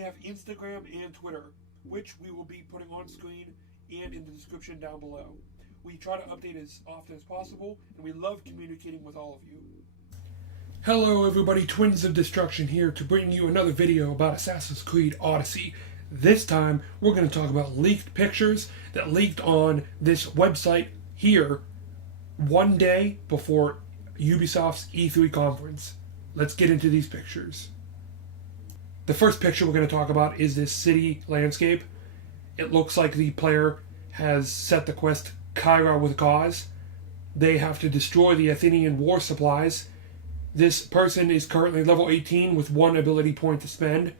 have Instagram and Twitter, which we will be putting on screen and in the description down below. We try to update as often as possible, and we love communicating with all of you. Hello everybody, Twins of Destruction here to bring you another video about Assassin's Creed Odyssey. This time, we're going to talk about leaked pictures that leaked on this website here one day before Ubisoft's E3 conference. Let's get into these pictures. The first picture we're going to talk about is this city landscape. It looks like the player has set the quest Kyra with a cause. They have to destroy the Athenian war supplies. This person is currently level 18 with 1 ability point to spend.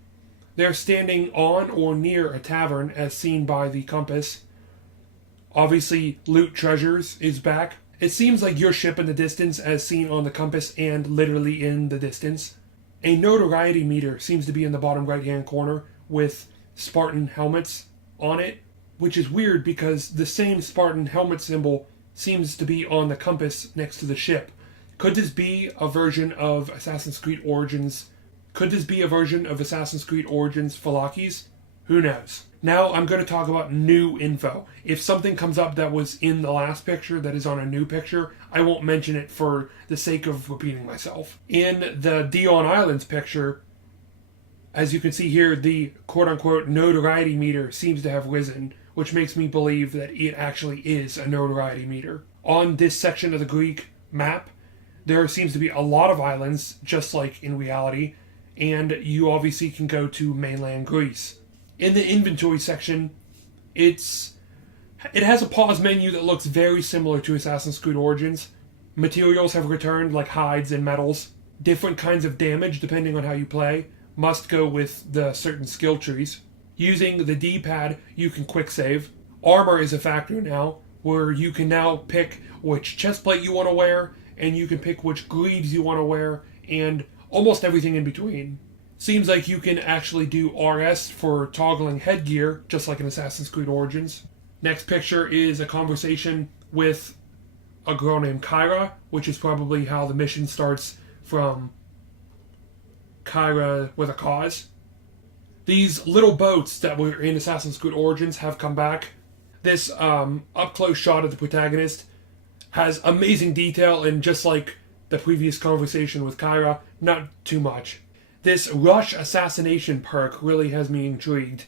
They're standing on or near a tavern as seen by the compass. Obviously, loot treasures is back. It seems like your ship in the distance as seen on the compass and literally in the distance. A notoriety meter seems to be in the bottom right hand corner with Spartan helmets on it, which is weird because the same Spartan helmet symbol seems to be on the compass next to the ship. Could this be a version of Assassin's Creed Origins? Could this be a version of Assassin's Creed Origins Falakis? Who knows? Now I'm going to talk about new info. If something comes up that was in the last picture that is on a new picture, I won't mention it for the sake of repeating myself. In the Dion Islands picture, as you can see here, the quote-unquote notoriety meter seems to have risen, which makes me believe that it actually is a notoriety meter. On this section of the Greek map, there seems to be a lot of islands, just like in reality, and you obviously can go to mainland Greece. In the inventory section, it has a pause menu that looks very similar to Assassin's Creed Origins. Materials have returned, like hides and metals. Different kinds of damage, depending on how you play, must go with the certain skill trees. Using the D-pad, you can quick save. Armor is a factor now, where you can now pick which chestplate you want to wear, and you can pick which greaves you want to wear, and almost everything in between. Seems like you can actually do RS for toggling headgear, just like in Assassin's Creed Origins. Next picture is a conversation with a girl named Kyra, which is probably how the mission starts from Kyra with a cause. These little boats that were in Assassin's Creed Origins have come back. This up-close shot of the protagonist has amazing detail, and just like the previous conversation with Kyra, not too much. This rush assassination perk really has me intrigued.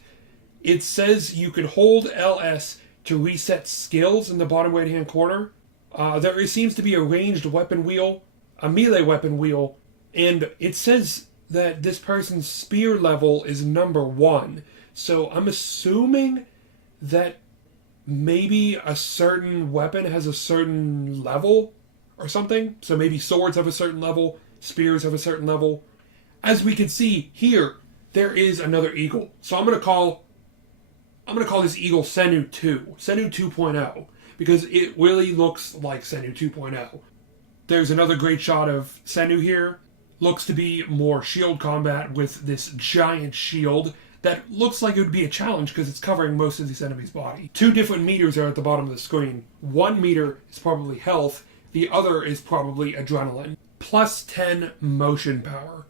It says you can hold LS to reset skills in the bottom right hand corner. There seems to be a ranged weapon wheel, a melee weapon wheel, and it says that this person's spear level is number 1. So I'm assuming that maybe a certain weapon has a certain level or something. So maybe swords have a certain level, spears have a certain level. As we can see here, there is another eagle. So I'm going to call this eagle Sandhu 2, Sandhu 2.0, because it really looks like Sandhu 2.0. There's another great shot of Sandhu here. Looks to be more shield combat with this giant shield that looks like it would be a challenge because it's covering most of this enemy's body. 2 different meters are at the bottom of the screen. 1 meter is probably health, the other is probably adrenaline. Plus 10 motion power.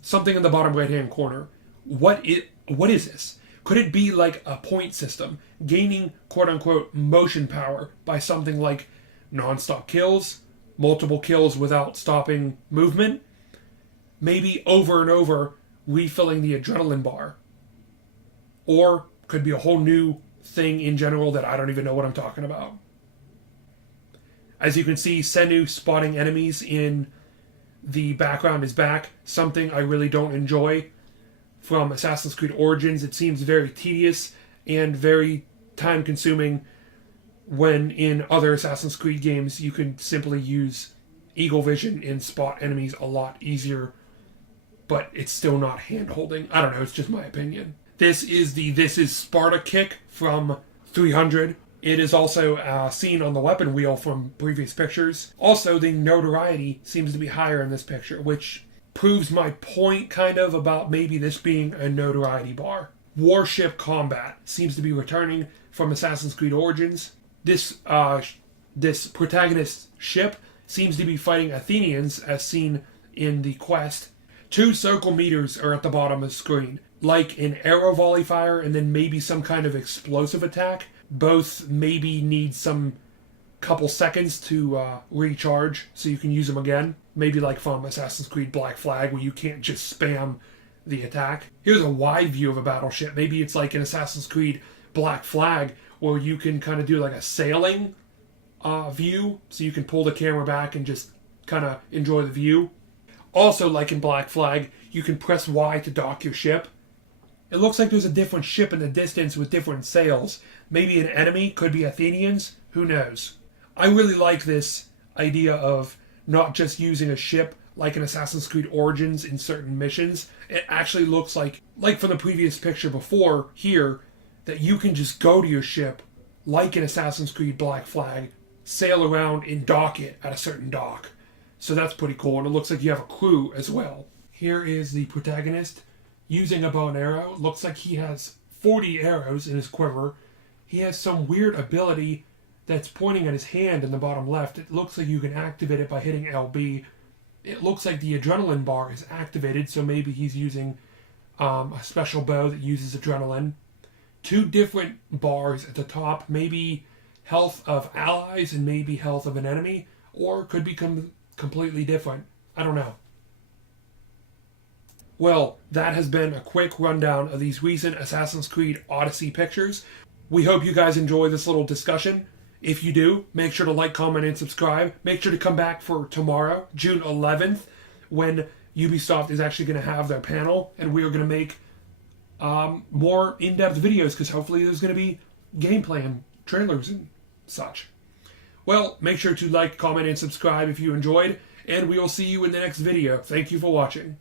Something in the bottom right hand corner. What is this? Could it be like a point system, gaining quote unquote motion power by something like non-stop kills, multiple kills without stopping movement, maybe over and over refilling the adrenaline bar? Or could be a whole new thing in general that I don't even know what I'm talking about. As you can see, Sandhu spotting enemies in the background is back, something I really don't enjoy from Assassin's Creed Origins. It seems very tedious and very time-consuming when in other Assassin's Creed games you can simply use eagle vision and spot enemies a lot easier, but it's still not hand-holding. I don't know, it's just my opinion. This is Sparta kick from 300. It is also seen on the weapon wheel from previous pictures. Also, the notoriety seems to be higher in this picture, which proves my point, kind of, about maybe this being a notoriety bar. Warship combat seems to be returning from Assassin's Creed Origins. This protagonist ship seems to be fighting Athenians, as seen in the quest. 2 circle meters are at the bottom of the screen. like an arrow volley fire and then maybe some kind of explosive attack. Both maybe need some couple seconds to recharge so you can use them again. Maybe like from Assassin's Creed Black Flag where you can't just spam the attack. Here's a wide view of a battleship. Maybe it's like in Assassin's Creed Black Flag where you can kind of do like a sailing view so you can pull the camera back and just kind of enjoy the view. Also, like in Black Flag, you can press Y to dock your ship. It looks like there's a different ship in the distance with different sails. Maybe an enemy, could be Athenians, who knows. I really like this idea of not just using a ship like in Assassin's Creed Origins in certain missions. It actually looks like from the previous picture before here, that you can just go to your ship, like in Assassin's Creed Black Flag, sail around and dock it at a certain dock. So that's pretty cool, and it looks like you have a crew as well. Here is the protagonist using a bow and arrow. It looks like he has 40 arrows in his quiver. He has some weird ability that's pointing at his hand in the bottom left. It looks like you can activate it by hitting LB. It looks like the adrenaline bar is activated, so maybe he's using a special bow that uses adrenaline. 2 different bars at the top, maybe health of allies and maybe health of an enemy, or could become completely different. I don't know. Well, that has been a quick rundown of these recent Assassin's Creed Odyssey pictures. We hope you guys enjoy this little discussion. If you do, make sure to like, comment, and subscribe. Make sure to come back for tomorrow, June 11th, when Ubisoft is actually going to have their panel, and we are going to make more in-depth videos, because hopefully there's going to be gameplay and trailers and such. Well, make sure to like, comment, and subscribe if you enjoyed, and we will see you in the next video. Thank you for watching.